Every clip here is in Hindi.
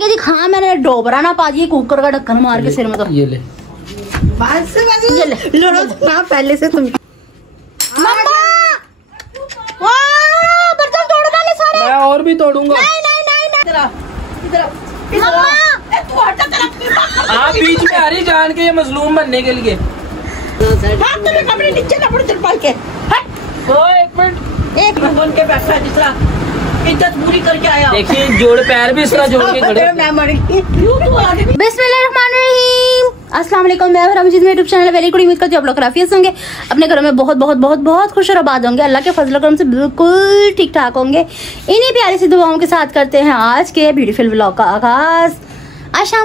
के दिखा, मैंने डोबरा ना पा दिया, कुकर का ढक्कन मार के सिर में। तो ये ले बस ये ले लड़ो ना पहले से तुम। मम्मा बर्तन तोड़ डाले सारे। मैं और भी तोड़ूंगा। नहीं नहीं नहीं इधर मम्मा तू हटा तेरा। आप बीच में आ रही जान के ये मजलूम बनने के लिए। तुम्हें कपड़े नीचे ना पड़े तिरपाल के। हट एक मिनट बन के बैठा है, जिस तरह इज्जत पूरी करके आया। देखिए जोड़ पैर भी इस तरह जोड़ के खड़े। मैं मर गई। बिस्मिल्लाहिर्रहमानिर्रहीम। अस्सलाम वालेकुम। मैं रमजीत, मेरे यूट्यूब चैनल वेरी गुड। उम्मीद करती हूं आप लोग काफियत होंगे, अपने घरों में बहुत बहुत बहुत बहुत खुश और आबाद होंगे। अल्लाह के फजल करम से बिल्कुल ठीक ठाक होंगे। इन्हीं प्यारी सी दुआओं के साथ करते हैं आज के ब्यूटीफुल व्लॉग का आगाज। अस्सलाम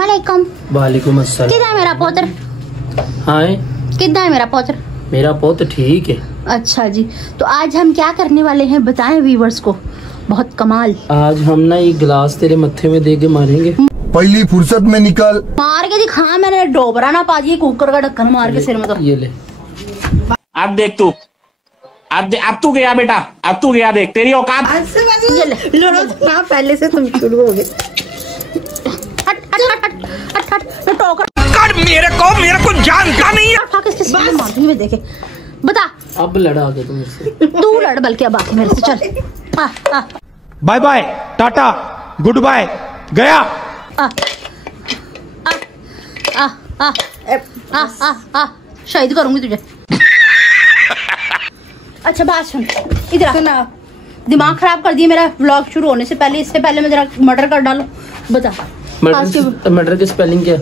वालेकुम। वालेकुम अस्सलाम। किधर है मेरा पोतर? हाँ किधर है मेरा पोतर? मेरा पोत ठीक है। अच्छा जी, तो आज हम क्या करने वाले हैं बताएं व्यूवर्स को। बहुत कमाल। आज हम ना ये गिलास तेरे मत्थे में दे के मारेंगे। पहली फुर्सत में निकल मार के दिखा, मैंने डोबरा ना पा दिया, कुकर का ढक्कन मार के सिर में। तो ये ले अब देख तू, अब तू गया बेटा, अब तू गया, देख तेरी औकात। ये ले लड़ो ना पहले से तुम शुरू हो गए। हट हट हट हट हट मैं टोकर कर मेरे को जानता नहीं है। किसके सिर में मार दूंगी मैं, देखे बता। अब लड़ा आगे तुम इससे। तू लड़ बल्कि अब आके मेरे से। चल bye bye, tata, good bye, गया। आ आ आ आ आ आ शहीद करूंगी तुझे। अच्छा बात सुन, इधर सुना। दिमाग खराब कर दिया मेरा व्लॉग शुरू होने से पहले। इससे पहले मैं जरा मटर कर डालूं। बता मटर की स्पेलिंग क्या?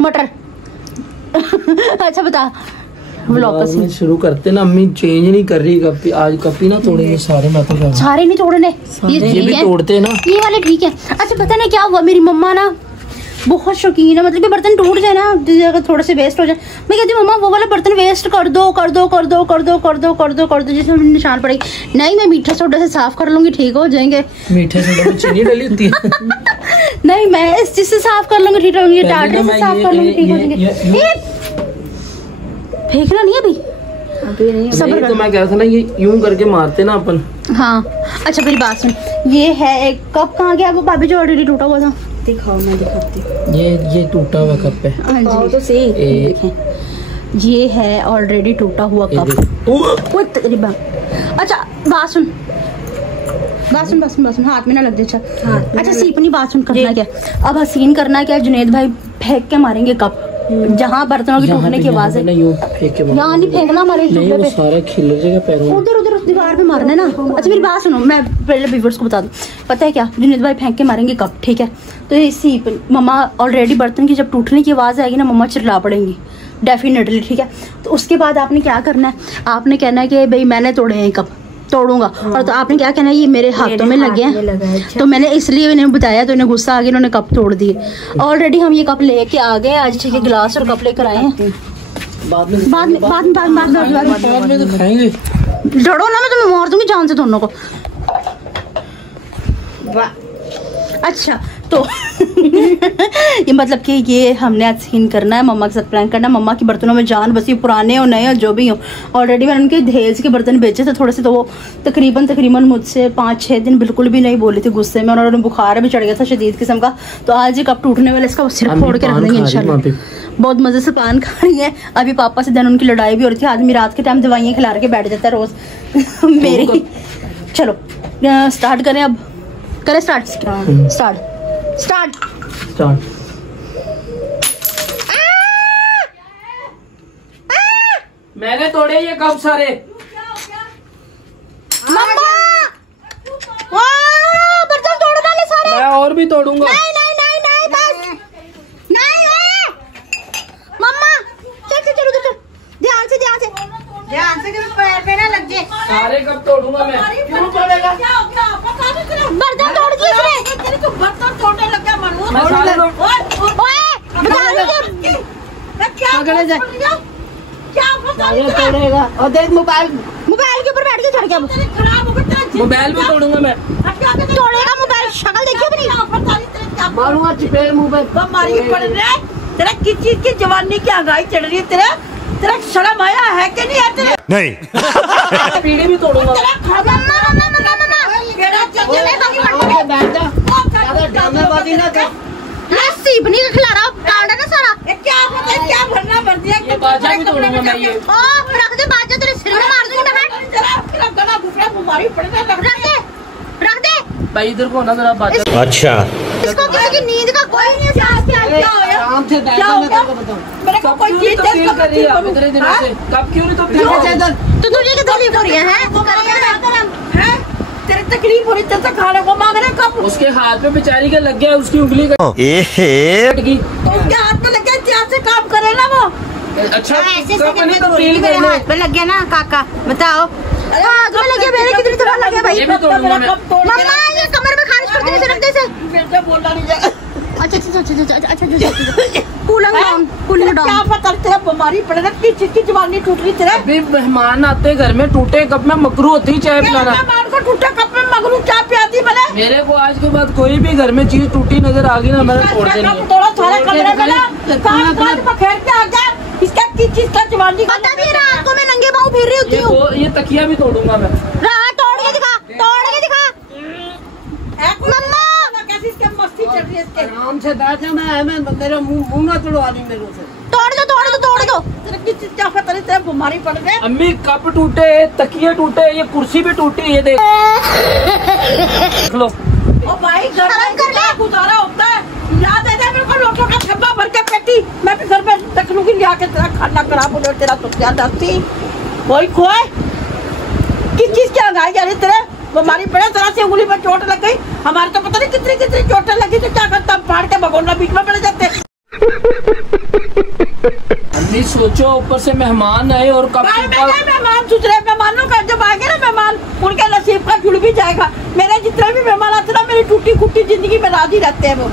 मटर। अच्छा बता व्लॉग का सीन शुरू करते ना। अम्मी चेंज नहीं कर रही कपी, आज कपी ना तोड़ेंगे सारे। मैं तो सारे नहीं तोड़ने, ये भी तोड़ते ना, ये वाले ठीक है। अच्छा पता नहीं क्या हुआ, मेरी मम्मा ना बहुत शौकीन है, मतलब कि बर्तन टूट जाए ना, अगर थोड़े से वेस्ट हो जाए, मैं कहती हूँ मम्मा वो वाला बर्तन वेस्ट कर दो कर दो कर दो कर दो कर दो कर दो कर दो, जिसमें निशान पड़ेगी। नहीं मैं मीठा सोडा से साफ कर लूंगी, ठीक हो जाएंगे। मीठे सोडा में चीनी डली होती है। नहीं मैं इस चीज से साफ कर लूंगी, ठीक होंगी। टाटरी से साफ कर लूंगी, ठीक हो जाएंगे। फेंकना नहीं अभी सब्र। तो मैं कह रहा था ना, ये यूं करके मारते ना अपन। हाँ अच्छा मेरी बात सुन, ये है एक कप। कहाँ गया वो भाभी जो ऑलरेडी टूटा हुआ था? दिखाओ मैं दिखाती हूँ। ये टूटा हुआ कप है। हाँ जी तो सही देखें, ये है ऑलरेडी टूटा हुआ कप। अच्छा बात सुन, बात सुन हाथ में ना लग जाए। अच्छा सीपनी बात सुन, करना क्या अब? हसीन करना क्या? जुनेद भाई फेंक के मारेंगे कप, जहाँ बर्तनों की टूटने की आवाज है। यहाँ नहीं फेंकना, हमारे सारा खिल जाएगा पैरों में। उधर उधर दीवार पे मारना है ना। अच्छा मेरी बात सुनो, मैं पहले व्यूअर्स को बता दूं, पता है क्या, जुनेद भाई फेंक के मारेंगे कप, ठीक है? तो इसी मम्मा ऑलरेडी बर्तन की जब टूटने की आवाज आएगी ना, मम्मा चिल्ला पड़ेंगी डेफिनेटली, ठीक है? तो उसके बाद आपने क्या करना है, आपने कहना है कि भाई मैंने तोड़े हैं कप, तोड़ूंगा। और तो आपने क्या कहना है, ये मेरे हाथों में लगे हैं। तो मैंने इसलिए इन्हें बताया, तो इन्हें गुस्सा आ गया, इन्होंने कप तोड़ दिए। ऑलरेडी हम ये कप लेके आ गए आज, ठीक है? गिलास और कप लेकर आए हैं। बाद में खाएंगे। डरो ना, मैं तुम्हें मार दूंगी जान से दोनों को। अच्छा तो ये मतलब कि ये हमने आज सीन करना है, मम्मा के साथ प्लान करना है। मम्मा की बर्तनों में जान बसी, पुराने हो नए हो जो भी हो। ऑलरेडी मैंने उनके दहेज के बर्तन बेचे थे थोड़े से, तो वो तकरीबन मुझसे 5-6 दिन बिल्कुल भी नहीं बोली थी गुस्से में, और उन्होंने बुखार भी चढ़ गया था शदीद किस्म का। तो आज ये कब टूटने वाला, इसका सिर फोड़ के रख देंगे इंशाल्लाह। बहुत मजे से पान खा रही है। अभी पापा से दिन उनकी लड़ाई भी हो रही थी। आदमी रात के टाइम दवाइयाँ खिला के बैठ जाता है रोज। मेरी चलो स्टार्ट करें अब, करें स्टार्ट। मैंने तोड़े ये कप सारे। मम्मा बर्तन तोड़ डाले सारे। मैं और भी तोड़ूंगा। नहीं बस नहीं मम्मा चल उधर ध्यान से पैर पे ना लग जाए। सारे कप तोड़ूंगा मैं। क्यों तोड़ेगा? बर्तन तोड़ दिए इसने। बर्तन तोड़ने लग गया मनू। क्या तोड़ेगा? और देख मोबाइल के ऊपर बैठ के चढ़ गया। मोबाइल भी तोड़ूंगा मैं। तोड़ेगा मोबाइल, शक्ल देखिए अपनी। मारूंगा चिपे मुंह पे। मारी पड़ रहा तेरा किस चीज की जवानी की आगाही चढ़ रही है? तेरा शर्म आया है कि नहीं है तेरे? नहीं। पीढ़ी भी तोड़ूंगा। मम्मा सीपनी का खिलारा कांडा ना सारा। क्या होता है, क्या भरना भर दिया। ये बाजा भी तोड़ूंगा मैं ये। रख दे बाजा, तेरे सिर में मार दूंगा मैं। तेरा गला घुटना बीमारी पड़ेगा। रख दे भाई इधर को ना जरा बाजा। अच्छा इसको किसी की नींद का कोई नहीं है। आराम से बैठ जा, मैं तेरे को बताऊं। मेरे को कोई चीज फील कर रही है आप इतने दिनों से, कब क्यों नहीं तो फील तो तुझे क्या तकलीफ हो रही है? तेरे तकलीफ हो रही, तेरे से खाने को मांग रहे कब? उसके हाथ में बेचारी के लग गया, उसकी उंगली का तो उसके हाथ में लग गया, क्या से काम करे ना वो। अच्छा ऐसे कब नहीं तो मेरे फील करना। हाथ पे लग गया ना काका, बताओ। हाथ में लग गया मेरे, कितनी दफा लग गया भाई। ये भी तोड़ूंगा मैं। मम्मा ये कमर में खारिश करते हैं, रख दे इसे। मेरे से बोलना नहीं जाएगा। Cooling down. क्या पता तेरा बीमारी पड़े ना, किस चीज की जवानी टूट रही तेरे। अभी मेहमान आते घर में, टूटे कप में मकरू होती चाय पिलाना। मेहमान को टूटे कप में मगरू चाय पियाती मैंने। मेरे को आज के बाद कोई भी घर में चीज टूटी नजर आ गई ना, मैंने तोड़ देनी है। थोड़ा सारे कमरे में ना काट पखेड़ के आ गया। इसका किस चीज का जवानी का पता नहीं, रात को मैं नंगे पाँव फिर रही होती हूँ। ये तकिया भी तोड़ूंगा मैं। तोड़ के दिखा, तोड़ के दिखा। मम्मा कैसी इसके मस्ती चल रही है इसके। आराम से बैठ जा, मैं मेरा मुंह ना तोड़वा दी मेरे से। तोड़ दो। तेरे किस चीज क्या पता नहीं, तेरा बीमारी पड़ गई। अम्मी कप टूटे, तकिए टूटे, ये कुर्सी भी टूटी, ये देख लो। ओ भाई घर में गुजारा होता है। याद है मेरे को लोटो का डब्बा भर के पेटी, मैं भी घर में रख लूंगी लिया के। तेरा खाना खराब हो जाए, तेरा तो क्या डरती कोई खोए। किस चीज की आगाही जा रही तेरे, बीमारी पड़े तरह से उंगली पर चोट लग गई। हमारे तो पता नहीं कितनी कितनी चोटें लगी, तो क्या करता फाड़ के भगोना बीच में पड़ जाते। अम्मी सोचो, ऊपर से मेहमान आए और कप टूटा। मेहमान सुधरे, मेहमानों का जब आएंगे ना मेहमान, उनके नसीब का जुड़ भी जाएगा। मेरे जितने भी मेहमान आते ना, मेरी टूटी फूटी जिंदगी में राजी रहते हैं वो।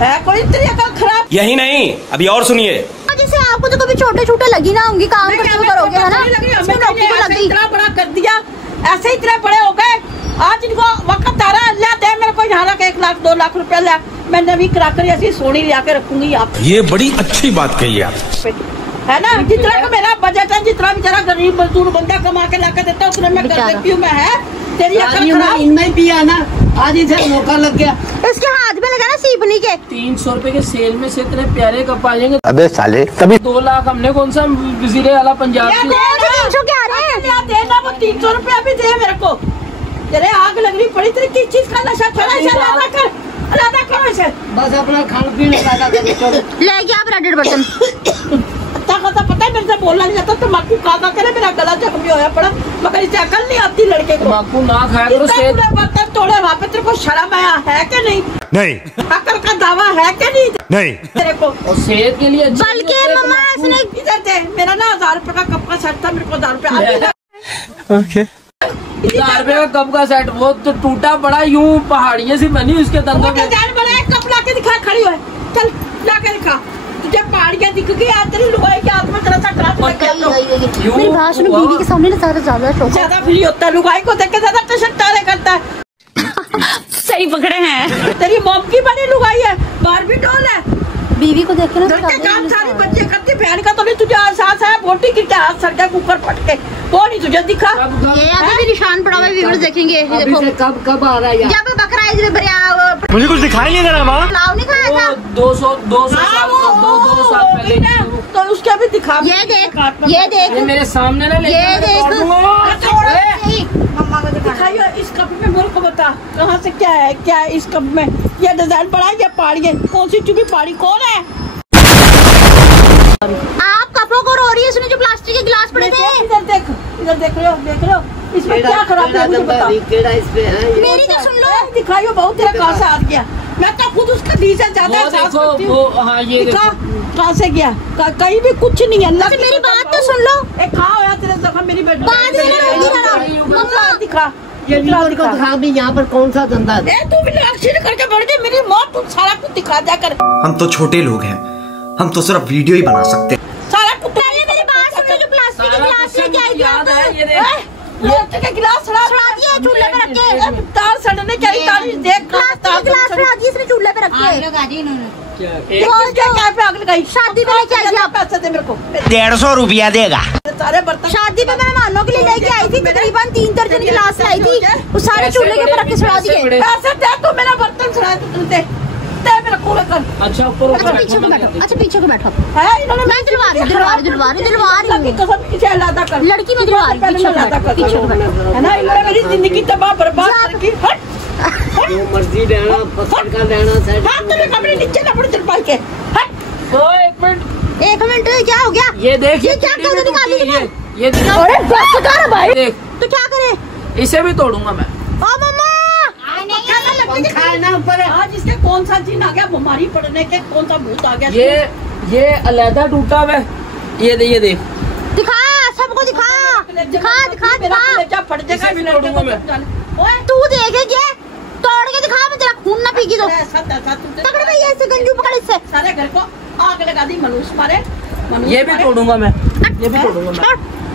है कोई इतनी अकल खराब। यही नहीं, अभी और सुनिए। जैसे आपको तो कभी छोटे लगी ना होंगी, काम करते हुए करोगे है ना। इतना बड़ा कर दिया, ऐसे ही इतने बड़े हो गए। आज इनको वक्त आ रहा है, अल्लाह दे मेरे को यहाँ रख 1 लाख 2 लाख रुपया ले, मैं नवी कराकर ऐसी सोनी लिया के रखूंगी आप। ये बड़ी अच्छी बात कही आप, है ना। जितना का मेरा बजट है, जितना बेचारा गरीब मजदूर बंदा कमा के ला के देता है, उतने मैं कर देती हूँ। मैं है तेरी अकल खराब। नहीं पिया ना, आज इसे मौका लग गया। इसके हाथ में लगा ना सीपनी के। 300 रुपए के सेल में से इतने प्यारे कप आ जाएंगे। अबे साले तभी 2 लाख हमने कौन सा वजीरे वाला पंजाब की। 300 के आ रहे हैं। देना वो 300 रुपया भी दे मेरे को। तेरे आग लगनी पड़ी, तेरी किस चीज का नशा चढ़ा इसे लादा कर इसे। बस अपना खान पीने पैदा कर चलो। ले गया ब्रांडेड बर्तन। खाता पता है, मेरे से बोलना नहीं जाता। तम्बाकू खाता करे, मेरा गला जख्मी होया पड़ा, मगर इसे अकल नहीं आती लड़के को। तम्बाकू ना खाया करो। पूरे बर्तन तोड़े, वहाँ पे तेरे को शर्म आया है कि नहीं? नहीं अकल का दावा है कि नहीं तेरे को? और सेहत के लिए अच्छा बल्कि मम्मा इसने इधर दे, मेरा ना 1000 रुपए का कप का सेट था, मेरे को 1000 रुपए 1000 रुपए का कप का सेट, वो तो टूटा पड़ा यूं पहाड़ियों से बनी, उसके दंदों में कप ला के दिखा, खड़ी हो चल ला के दिखा। तुझे पहाड़ियाँ दिख गई, तेरी लुगाई के हाथ में तेरा सा ग्रास लग गया। मेरी बात सुनो, बीवी के सामने ना ज्यादा शौक है। ज्यादा फ्री होता है, लुगाई को देख के ज्यादा टशट्टारे करता है। सही पकड़े हैं। तेरी मॉम की बनी लुगाई है, बारबी डॉल है। बीवी को देख के ना घर के काम सारी बच्चे करती, बहन का तो नहीं तुझे एहसास है। बोटी की हाथ सड़ गया कुकर फट के, वो नहीं तुझे दिखा। ये यहाँ पे भी निशान पड़ा हुआ है, व्यूअर्स देखेंगे। ये देखो कब आ रहा है यार? जब बकरा ईद में भरिया मुझे कुछ दिखाई नहीं दे रहा माँ। पुलाव नहीं खाया था। 200 साल पहले तो उसके भी दिखा। ये देख ये मेरे सामने ना ले, ये देख। मम्मा को दिखाइए इस कप में, मेरे को बता कहाँ से क्या है इस कप में। ये डिजाइन बड़ा है, ये पहाड़ी है, कौन सी चुकी पहाड़ी कौन है? आप कपड़ों को रो रही है, इसमें जो प्लास्टिक के गिलास पड़े थे। इधर देख रहे हो इसमें क्या खराब है मुझे बता। मेरी तो सुन लो, दिखाइयो बहुत तेरा कहाँ से आ गया। मैं तो खुद उसका दी से ज्यादा एहसास करती हूँ। हाँ ये कहाँ से गया, कहीं भी कुछ नहीं है। अल्लाह मेरी बात तो सुन लो। कहाँ होया तेरे जख्म, मेरी बेटी दिखा। यहाँ पर कौन सा धंधा है? तू भी एक्सीडेंट करके बढ़ गई, मेरी मौत तू सारा कुछ दिखा दिया कर। हम तो छोटे लोग हैं, हम तो सिर्फ वीडियो ही बना सकते हैं। सारा कुछ पहले मेरी बात सुन लो, जो प्लास्टिक के गिलास लेके आई थी याद है ये प्लास्टिक के गिलास सड़ा दिया चूल्हे पे रख के। तार सड़ने की तारीफ देख। प्लास्टिक के गिलास सड़ा दिए इसने चूल्हे पे रख के। क्या पे आग लगाई? शादी में लेके आई थी आप। पैसे दे मेरे को। 150 रुपया देगा। सारे बर्तन शादी में मेहमानों के लिए लेके आई थी, तकरीबन 3 दर्जन गिलास लाई थी, वो सारे चूल्हे के ऊपर रख के सड़ा दिए। पैसे दे, तू मेरा बर्तन सड़ा तू दे मेरे को। कर। अच्छा ऊपर अच्छा पीछे को बैठो, अच्छा पीछे को बैठो। है इन्होंने मैं दिलवा रही हूँ कसम पीछे अलग कर। लड़की में दिलवा रही हूँ, पीछे को बैठो। है ना, इन्होंने मेरी जिंदगी तबाह बर्बाद की। हट जो मर्जी रहना पसंद का रहना सेट। हाथ तो मैं कपड़े नीचे ना पड़े दिल पाल के। हट तो एक मिनट क्या हो गया? ये देख, ये क्या कर निकाली तुमने? ये देख, अरे बस कर भाई। देख तो क्या करे? इसे भी तोड़ूंगा मैं। ओ मम्मा खाना ऊपर आज इसके कौन सा जीन आ गया, बीमारी पड़ने के कौन सा भूत आ गया। ये अलहदा टूटा हुआ है। ये देख दिखा, सबको दिखा दिखा दिखा दिखा। फट जाएगा। तू देखेंगे तोड़ के दिखा, मैं तेरा खून ना पीगी। तो पकड़ भैया ऐसे गंजू पकड़ इससे। सारे घर को आग लगा दी मनुष्य मारे। ये भी तोड़ूंगा मैं, ये भी तोड़ूंगा मैं।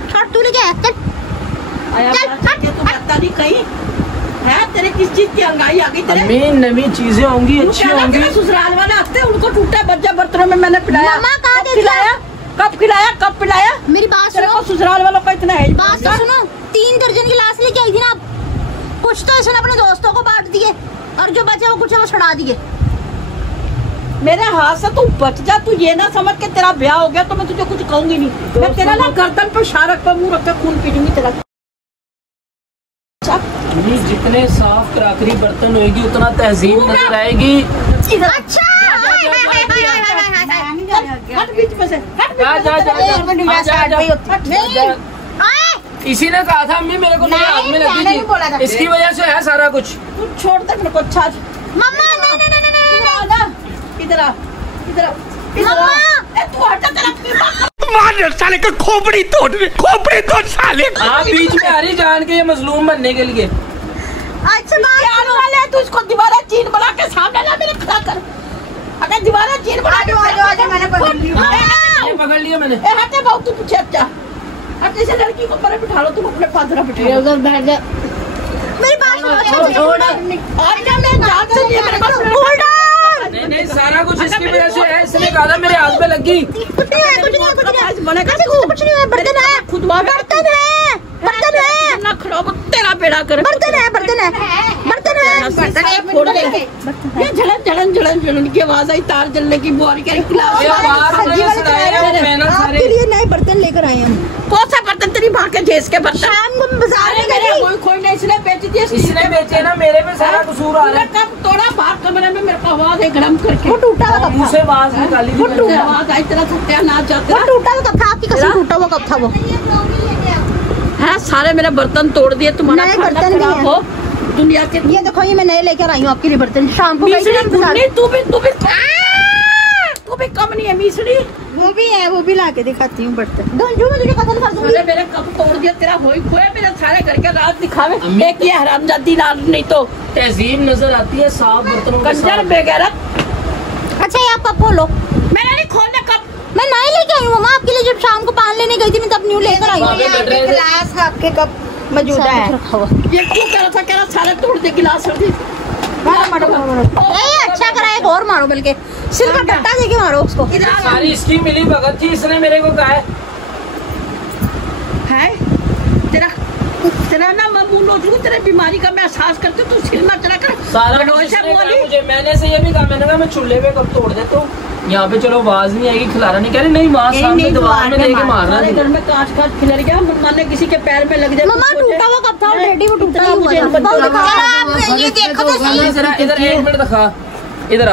छोड़ तू लेके चल। आया तू लगता नहीं कहीं है, तेरे किस चीज की अंगाई आ गई तेरे। अम्मी नवी चीजें होंगी, अच्छी होंगी। ससुराल वाले आते हैं उनको टूटा बच्चा बर्तनों में मैंने पिलाया। मम्मा कहाँ कब खिलाया, कब खिलाया, कब पिलाया? मेरी बात तेरे सुनो, को ससुराल वालों का इतना है। बात तो सुनो। 3 दर्जन की लाश लेके आई थी ना, कुछ तो इसने अपने दोस्तों को बांट दिए और जो बचे वो कुछ वो छुड़ा दिए। मेरे हाथ से तू बच जा। तू ये ना समझ के तेरा ब्याह हो गया तो मैं तुझे कुछ कहूंगी नहीं। मैं तेरा ना गर्दन पर शारक पर मुंह रख के खून पीटूंगी तेरा। जितने साफ कराकरी बर्तन होगी उतना तहजीब नजर आएगी। अच्छा हट बीच में से, हट इसी ने कहा था अम्मी मेरे को मेरे हाथ में लगी थी, इसकी वजह से है सारा कुछ। तू छोड़ दे मेरे को। अच्छा मम्मा नहीं इधर आ, इधर आ, इधर आ। ए, तू हटा तेरा मार साले का खोपड़ी तोड़ साले। आप बीच में आ रही जान के ये मजलूम बनने के लिए। अच्छा आने वाले हैं, तू इसको दीवारा चीन बना के सामने ला मेरे खड़ा कर। अगर दीवारा चीन बना के मैंने पकड़ लिया मैंने। ए हटे बहुत तू पीछे हट। अब जैसे लड़की को पर बिठा लो, तुम अपने पास जरा बिठा उधर बैठ जा। मेरी बात सुनो। आज ना मैं जान से ये मेरे को नहीं सारा कुछ इसकी वजह से है। इसने कहा था मेरे हाथ में लगी। कुछ नहीं है। बर्तन है, खुद बर्तन है, बर्तन है, ना खड़ा तेरा बेड़ा कर। बर्तन है, बर्तन है, बर्तन है, बर्तन है, फोड़ देंगे। ये झड़न की आवाज आई, तार जलने की बुआरी का आपके लिए नए बर्तन लेकर आए हम। कौन सा बर्तन? तेरी माँ के जेस के बर्तन। शाम को बाजार में गई। कोई नहीं, इसने बेच दिए। इसने बेचे ना, मेरे में सारा कसूर आ रहा है। कब तोड़ा बाहर कमरे में मेरे को आवाज है गरम करके। वो टूटा हुआ कब मुँह था? से आवाज निकाली थी मैंने। आवाज आई तेरा सत्यानाश जाता वो टूटा हुआ कब था? आपकी कसम टूटा हुआ कब था वो? है। सारे मेरे बर्तन तोड़ दिए। तुम्हारा नए खाना बर्तन भी खराब हैं। हो दुनिया के। ये देखो, ये मैं नए लेकर आई हूँ आपके लिए बर्तन। शाम को मिसरी गुन्नी, तू भी कम नहीं है मिसरी। वो भी है, वो भी ला के दिखाती हूँ बर्तन। गंजू में तुझे कतल कर दूंगी। अरे मेरे कब तोड़ दिया तेरा होई खोए मेरे सारे घर के रात दिखावे। एक ये हरामजादी रात नहीं तो तहजीब नजर आती है साफ बर्तनों के कंजर साथ। अच्छा बेगैरत। ये आप कब खोलो? मैंने नहीं खोलने कब। मैं नए लेके आई हूँ मम्मा आपके लिए। जब शाम को पान लेने गई थी मैं तब न्यू लेकर आई हूँ। गिलास आपके कब मौजूदा है? ये क्यों कह रहा था सारे तोड़ दे गिलास रख दी। अच्छा करा, एक और मारो, बल्कि सिर का डट्टा देके मारो उसको। सारी इसकी मिली भगत थी, इसने मेरे को कहा है तेरा ना मैं मुंह नोच लूं। तेरे बीमारी का मैं एहसास करते तू सिर में चला कर सारा बड़ों कुछ से इसने कहा बोली। मुझे। मैंने से ये भी कहा, मैंने कहा मैं चूल्हे पे कब तोड़ देता हूँ। यहाँ पे चलो आवाज नहीं आएगी, खिलाना नहीं। कह रही नहीं वहाँ सामने दीवार में लेके मारना। सारे घर में कांच खिलर गया। मान किसी के पैर में लग जाए। मम्मा टूटा हुआ कब था? ऑलरेडी वो टूटा हुआ मुझे था। ये देखो तो सही। इधर 1 मिनट दिखा। इधर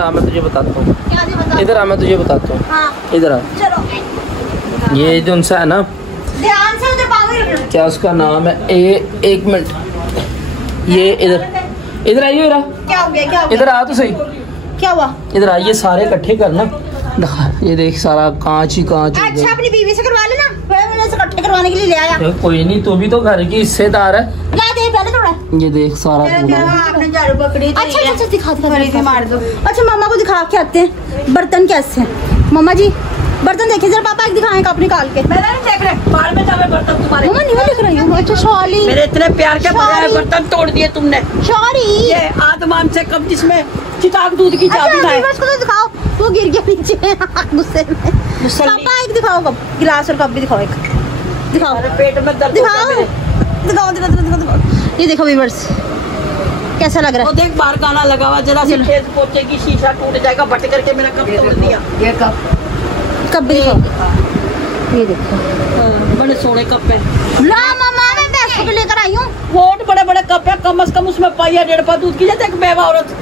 आ मैं तुझे बताता हूँ। इधर आ मैं तुझे बताता हूँ। हाँ इधर आ। चलो ये जो उनसा है ना, ध्यान से उधर पावर रखना। क्या उसका नाम है? 1 मिनट। ये इधर आइए। क्या हो गया? क्या हो गया? इधर आ तो सही। क्या हुआ? इधर आ, ये सारे इकट्ठे करना। दिखा, ये देख सारा कांच ही कांच हो अच्छा गया। अपनी बीवी से करवा लेना। मैंने इसे इकट्ठे करवाने के लिए ले आया। कोई नहीं, तू भी तो घर की हिस्सेदार है। ला दे पहले थोड़ा। ये देख सारा कूड़ा। आपने झाड़ू पकड़ी थी। अच्छा दिखा से मार दो। अच्छा मम्मा को दिखा के आते हैं बर्तन कैसे हैं। मम्मा जी बर्तन देखिए जरा, पापा एक दिखाएं कप निकाल के। मैंने नहीं देख रहे बाहर में जावे बर्तन तुम्हारे। मम्मा नहीं दिख रही हूँ। अच्छा सॉरी। मेरे इतने प्यार के बने Sorry. बर्तन तोड़ दिए तुमने। सॉरी। ये आदमान से कब जिसमें चिताक दूध की चाबी अच्छा है। वीवर्स को तो दिखाओ, वो गिर गया नीचे गुस्से में। पापा एक दिखाओ कप, गिलास और कप भी दिखाओ। एक दिखाओ, पेट में दर्द दिखाओ दिखाओ दिखाओ दिखाओ। ये देखो वीवर्स, कैसा लग रहा वो देख बाहर गाना लगा हुआ, जरा सी ठेस पहुंचेगी शीशा टूट जाएगा, बट करके मेरा कप तोड़ दिया। ये कब है? कब भी ये देखो बड़े सोने कप है। ला मामा मैं पैसे के लेकर आई हूँ। बहुत बड़े बड़े कप है, कम से कम उसमें पाइया 1.5 पा दूध की जाते एक बेवा औरत।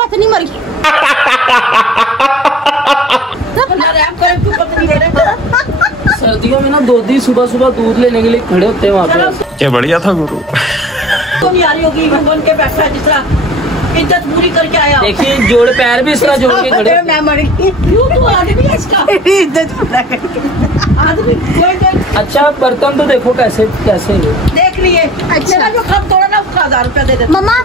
पत्नी मर गई। सर्दियों में ना दोधी सुबह सुबह दूध लेने के लिए खड़े होते हैं वहाँ पे। क्या बढ़िया था गुरु। तो नहीं आ रही होगी बन के बैठा है, जिस तरह इज्जत पूरी करके आया। देखिए जोड़ पैर भी इस तरह जोड़ के खड़े। मैं मर गई। क्यों तू आदमी है इसका? इज्जत पूरा करके आदमी कोई देख अच्छा बर्तन तो देखो कैसे कैसे है। देख लिए। अच्छा। मेरा जो खत तोड़ा ना उसका 1000 रुपया दे दे। मम्मा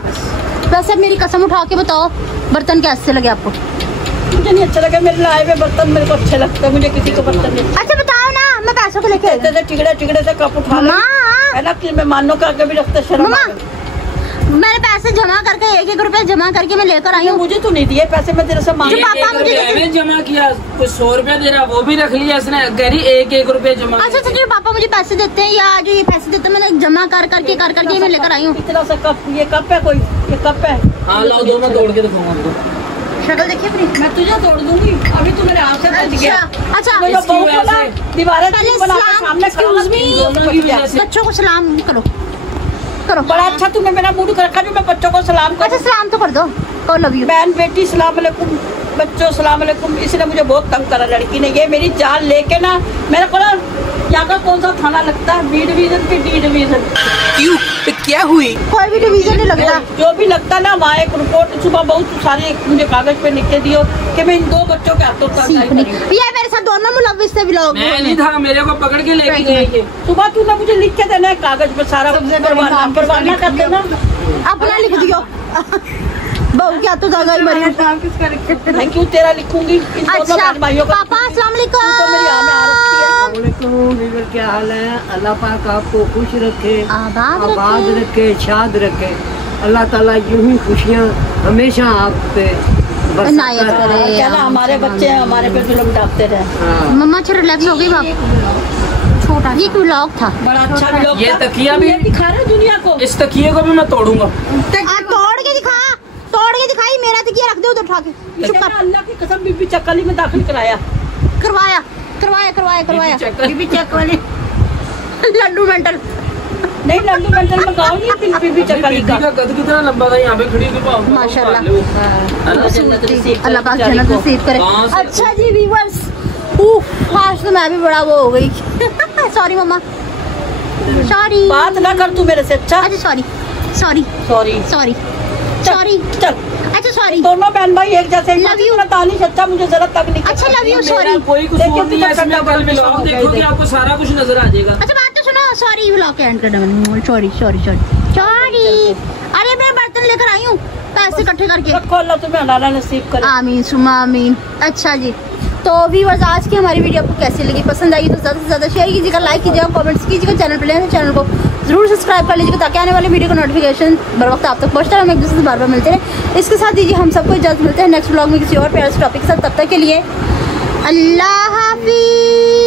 वैसे मेरी कसम उठा के बताओ बर्तन कैसे लगे आपको? मुझे नहीं अच्छा लगा, मेरे लाए हुए बर्तन मेरे को अच्छे लगते हैं, मुझे किसी को बर्तन नहीं। अच्छा बताओ ना, मैं पैसों को लेके आई हूँ। टिकड़े टिकड़े से कप उठा ले मम्मा है ना, कि मेहमानों का आगे भी रखते शर्म। मम्मा मैंने पैसे जमा करके 1-1 रुपया जमा करके मैं लेकर आई हूँ। मुझे तो नहीं दिए पैसे, मैं तेरे से मांग। जो पापा मुझे मुझे जमा किया, कुछ 100 रुपया दे रहा वो भी रख लिया इसने, कह रही 1-1 रुपया जमा। अच्छा अच्छा जो पापा मुझे पैसे देते हैं या जो ये पैसे देते हैं मैंने जमा कर करके मैं लेकर आई हूँ। इतना सा कप, ये कप है कोई, ये कप है। हाँ लाओ दो, मैं तोड़ के दिखाऊंगा आपको। शक्ल देखिए अपनी। मैं तुझे तोड़ दूंगी, अभी तू मेरे हाथ से बच गया। अच्छा तो जो इसकी बहू वजह को ना से- दीवारें पहले बना के सलाम, सामने खड़ा excuse me, दोनों की वजह से। बच्चों को सलाम करो करो। बड़ा अच्छा तूने मेरा मूड कर रखा, जो मैं बच्चों को सलाम अच्छा करूं। सलाम तो कर दो। कहो लव यू। बहन बेटी सलाम अलैकुम, बच्चों सलाम अलैकुम। इसने मुझे बहुत तंग करा लड़की ने, ये मेरी जान लेके ना मेरे को ना यहाँ का कौन सा थाना लगता है, बी डिवीजन की डी डिवीजन, क्यों क्या हुई? कोई भी डिवीजन नहीं लगता। जो भी लगता ना वहाँ एक रिपोर्ट सुबह बहुत सारी मुझे कागज पे लिख के दियो कि मैं इन 2 बच्चों के हाथों तक सीखने ये मेरे साथ दोनों मुलव्विस थे व्लॉग मैं नहीं था, मेरे को पकड़ के लेके गए ये। सुबह तूने मुझे लिख के देना है कागज पे सारा परवाना कर देना। अपना लिख दियो। बहू क्या तो ज्यादा ही मरी। मैं क्यों तेरा लिखूंगी, इन दोनों अच्छा बहन भाइयों का। पापा अस्सलाम तू तो मेरी यहाँ में आ रखी है। वालेकुम, क्या हाल है? अल्लाह पाक आपको खुश रखे, आबाद आबाद रखे। रखे, शाद रखे। अल्लाह ताला यूं ही खुशियाँ हमेशा आप पे इनायत करे। कहना हमारे बच्चे हैं, हमारे पे जुल्म डालते रहे। हाँ। मम्मा अच्छा रिलैक्स हो गई बाप। छोटा ये एक व्लॉग था। बड़ा अच्छा लोग ये तकिया भी- दिखा रहे दुनिया को। इस तकिए को भी मैं तोड़ूंगा। तोड़ के दिखाई मेरा तकिया रख दे उधर उठा के। चुप कर। अल्लाह की कसम बीबी चक्कली में दाखिल कराया। करवाया बीबी चक्क वाली लड्डू मेंटल। नहीं, लड्डू मेंटल में गाँव नहीं, बीबी चक्कली बीबी का कद कितना लंबा था, यहाँ पे खड़ी होकर भाव में माशाल्लाह। मार लो। अल्लाह पाक जन्नत नसीब करे। कहाँ से- अच्छा जी व्यूअर्स, आज तो मैं भी बड़ा वो हो गई। सॉरी मम्मा, सॉरी। बात ना कर तू मेरे से। अच्छा अच्छा सॉरी सॉरी चल। अच्छा सॉरी। दोनों बहन भाई एक जैसे Love you. तानी सच्चा मुझे जरा तक नहीं। अच्छा लव यू मेरा सॉरी। कोई कसूर नहीं है इसमें, कल व्लॉग देखोगे आपको सारा कुछ नजर आ जाएगा। अच्छा बात तो सुनो, सॉरी व्लॉग के एंड करना मैंने। सॉरी अरे मैं बर्तन लेकर आई हूँ पैसे इकट्ठे करके। रखो, अल्लाह तुम्हें हलाला नसीब करे। आमीन सुमा आमीन। अच्छा जी तो व्यूअर्स आज की हमारी वीडियो आपको कैसी लगी, पसंद आई तो ज़्यादा से ज़्यादा शेयर कीजिएगा, लाइक कीजिएगा, कमेंट्स कीजिएगा। चैनल पर नए चैनल को जरूर सब्सक्राइब कर लीजिएगा ताकि आने वाले वीडियो का नोटिफिकेशन बर वक्त आप तक पहुँचता है। हम एक दूसरे से बार बार मिलते हैं। इसके साथ दीजिए हम सबको इजाज़त, मिलते हैं नेक्स्ट व्लॉग में किसी और प्यारे से टॉपिक के साथ। तब तक के लिए अल्लाह हाफिज़।